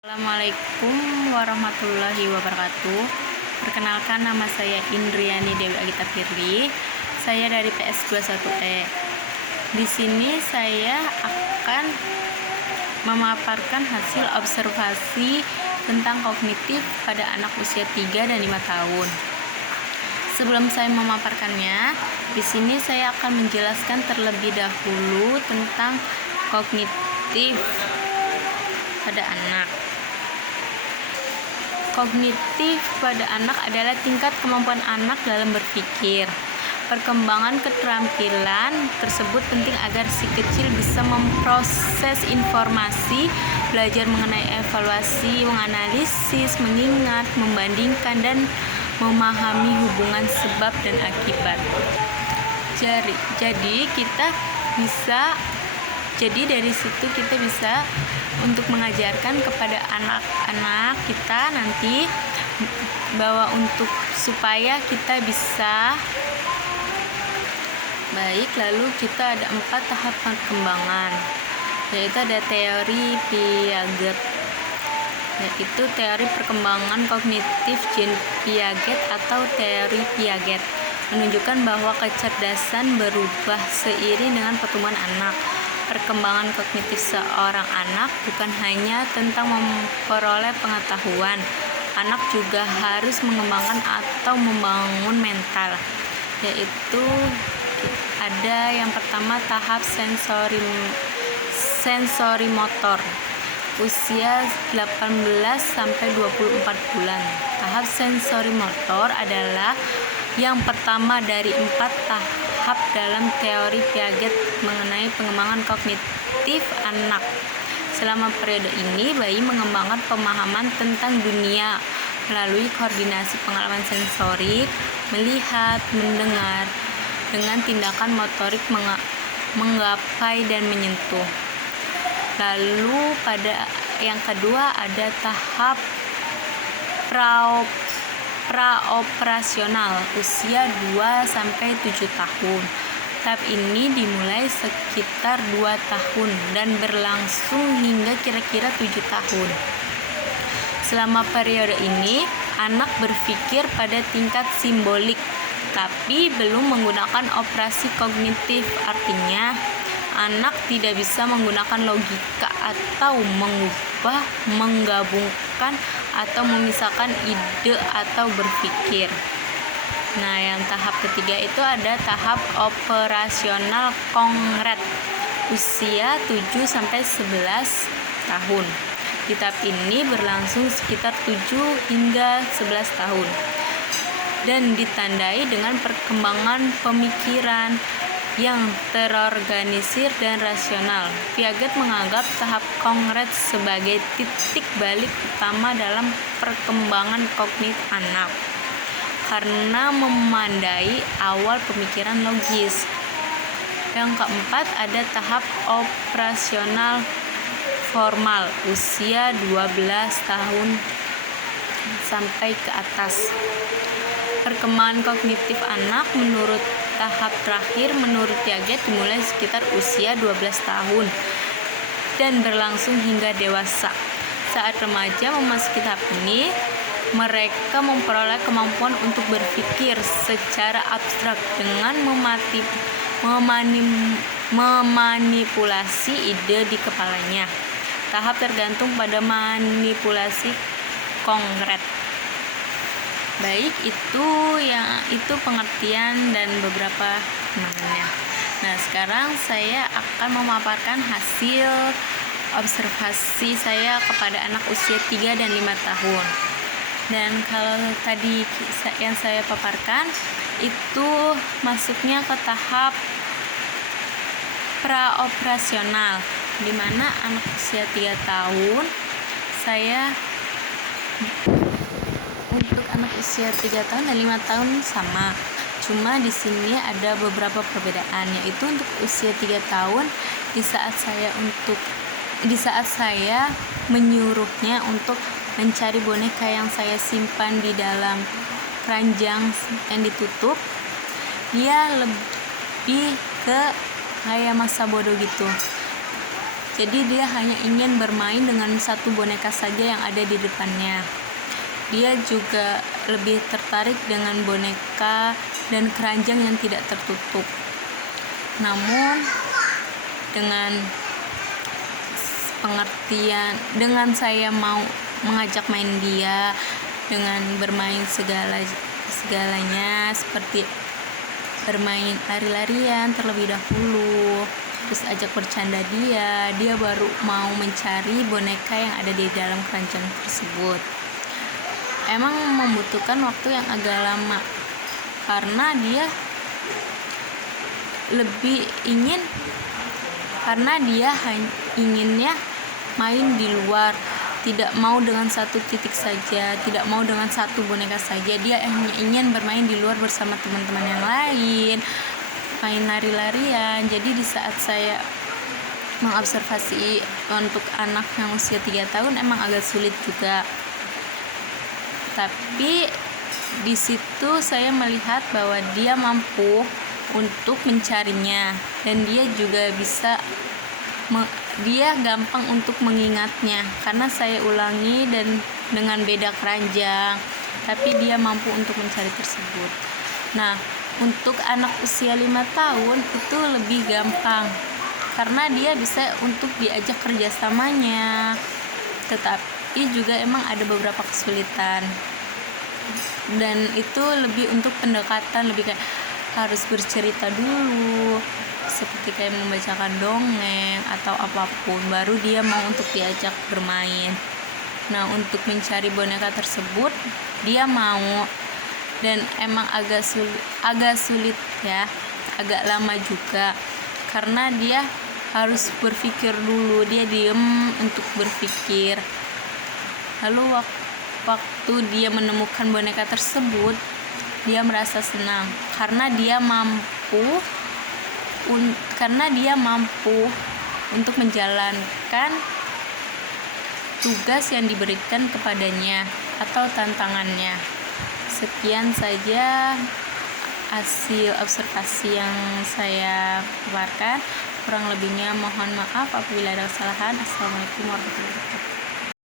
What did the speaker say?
Assalamualaikum warahmatullahi wabarakatuh. Perkenalkan, nama saya Indriani Dewi Agita Firly. Saya dari PS 21E. Di sini saya akan memaparkan hasil observasi tentang kognitif pada anak usia 3 dan 5 tahun. Sebelum saya memaparkannya, di sini saya akan menjelaskan terlebih dahulu tentang kognitif pada anak. Kognitif pada anak adalah tingkat kemampuan anak dalam berpikir. Perkembangan keterampilan tersebut penting agar si kecil bisa memproses informasi, belajar mengenai evaluasi, menganalisis, mengingat, membandingkan, dan memahami hubungan sebab dan akibat. Jadi dari situ kita bisa untuk mengajarkan kepada anak-anak kita nanti bahwa untuk supaya kita bisa baik. Lalu kita ada 4 tahap perkembangan, yaitu ada teori Piaget, yaitu teori perkembangan kognitif Jean Piaget atau teori Piaget, menunjukkan bahwa kecerdasan berubah seiring dengan pertumbuhan anak. Perkembangan kognitif seorang anak bukan hanya tentang memperoleh pengetahuan. Anak juga harus mengembangkan atau membangun mental, yaitu ada yang pertama tahap sensori motor, usia 18 sampai 24 bulan. Tahap sensori motor adalah yang pertama dari 4 tahap dalam teori Piaget mengenai pengembangan kognitif anak. Selama periode ini, bayi mengembangkan pemahaman tentang dunia melalui koordinasi pengalaman sensorik, melihat, mendengar, dengan tindakan motorik menggapai dan menyentuh. Lalu pada yang kedua ada tahap praoperasional, usia 2 sampai 7 tahun. Tahap ini dimulai sekitar 2 tahun dan berlangsung hingga kira-kira 7 tahun. Selama periode ini, anak berpikir pada tingkat simbolik, tapi belum menggunakan operasi kognitif. Artinya, anak tidak bisa menggunakan logika atau mengubah, menggabungkan, atau memisahkan ide atau berpikir. Nah, yang tahap ketiga itu ada tahap operasional konkret, usia 7 sampai 11 tahun. Di tahap ini berlangsung sekitar 7 hingga 11 tahun dan ditandai dengan perkembangan pemikiran yang terorganisir dan rasional. Piaget menganggap tahap konkret sebagai titik balik utama dalam perkembangan kognitif anak karena memandai awal pemikiran logis. Yang keempat ada tahap operasional formal, usia 12 tahun sampai ke atas. Perkembangan kognitif anak menurut tahap terakhir menurut Piaget dimulai sekitar usia 12 tahun dan berlangsung hingga dewasa. Saat remaja memasuki tahap ini, mereka memperoleh kemampuan untuk berpikir secara abstrak dengan memanipulasi ide di kepalanya. Tahap tergantung pada manipulasi konkret. Baik, itu pengertian dan beberapa maknanya. Nah, sekarang saya akan memaparkan hasil observasi saya kepada anak usia 3 dan 5 tahun. Dan kalau tadi yang saya paparkan itu masuknya ke tahap praoperasional, di mana anak usia 3 tahun untuk anak usia 3 tahun dan 5 tahun sama. Cuma di sini ada beberapa perbedaan, yaitu untuk usia 3 tahun di saat saya menyuruhnya untuk mencari boneka yang saya simpan di dalam keranjang yang ditutup, dia lebih ke kayak masa bodoh gitu. Jadi dia hanya ingin bermain dengan satu boneka saja yang ada di depannya. Dia juga lebih tertarik dengan boneka dan keranjang yang tidak tertutup. Namun dengan dengan saya mau mengajak main dia dengan bermain segalanya, seperti bermain lari-larian terlebih dahulu, terus ajak bercanda dia baru mau mencari boneka yang ada di dalam keranjang tersebut. Emang membutuhkan waktu yang agak lama karena dia inginnya main di luar, tidak mau dengan satu titik saja, tidak mau dengan satu boneka saja. Dia hanya ingin bermain di luar bersama teman-teman yang lain, main lari-larian. Jadi di saat saya mengobservasi untuk anak yang usia 3 tahun emang agak sulit juga. Tapi di situ saya melihat bahwa dia mampu untuk mencarinya dan dia juga dia gampang untuk mengingatnya karena saya ulangi dan dengan beda keranjang, tapi dia mampu untuk mencari tersebut. Nah, untuk anak usia 5 tahun itu lebih gampang karena dia bisa untuk diajak kerjasamanya, tetapi juga emang ada beberapa kesulitan, dan itu lebih untuk pendekatan, lebih kayak harus bercerita dulu, seperti kayak membacakan dongeng atau apapun, baru dia mau untuk diajak bermain. Nah, untuk mencari boneka tersebut dia mau, dan emang agak sulit ya, agak lama juga karena dia harus berpikir dulu, dia diem untuk berpikir. Lalu waktu dia menemukan boneka tersebut, dia merasa senang karena dia mampu untuk menjalankan tugas yang diberikan kepadanya atau tantangannya. Sekian saja hasil observasi yang saya paparkan. Kurang lebihnya mohon maaf apabila ada kesalahan. Assalamualaikum warahmatullahi wabarakatuh.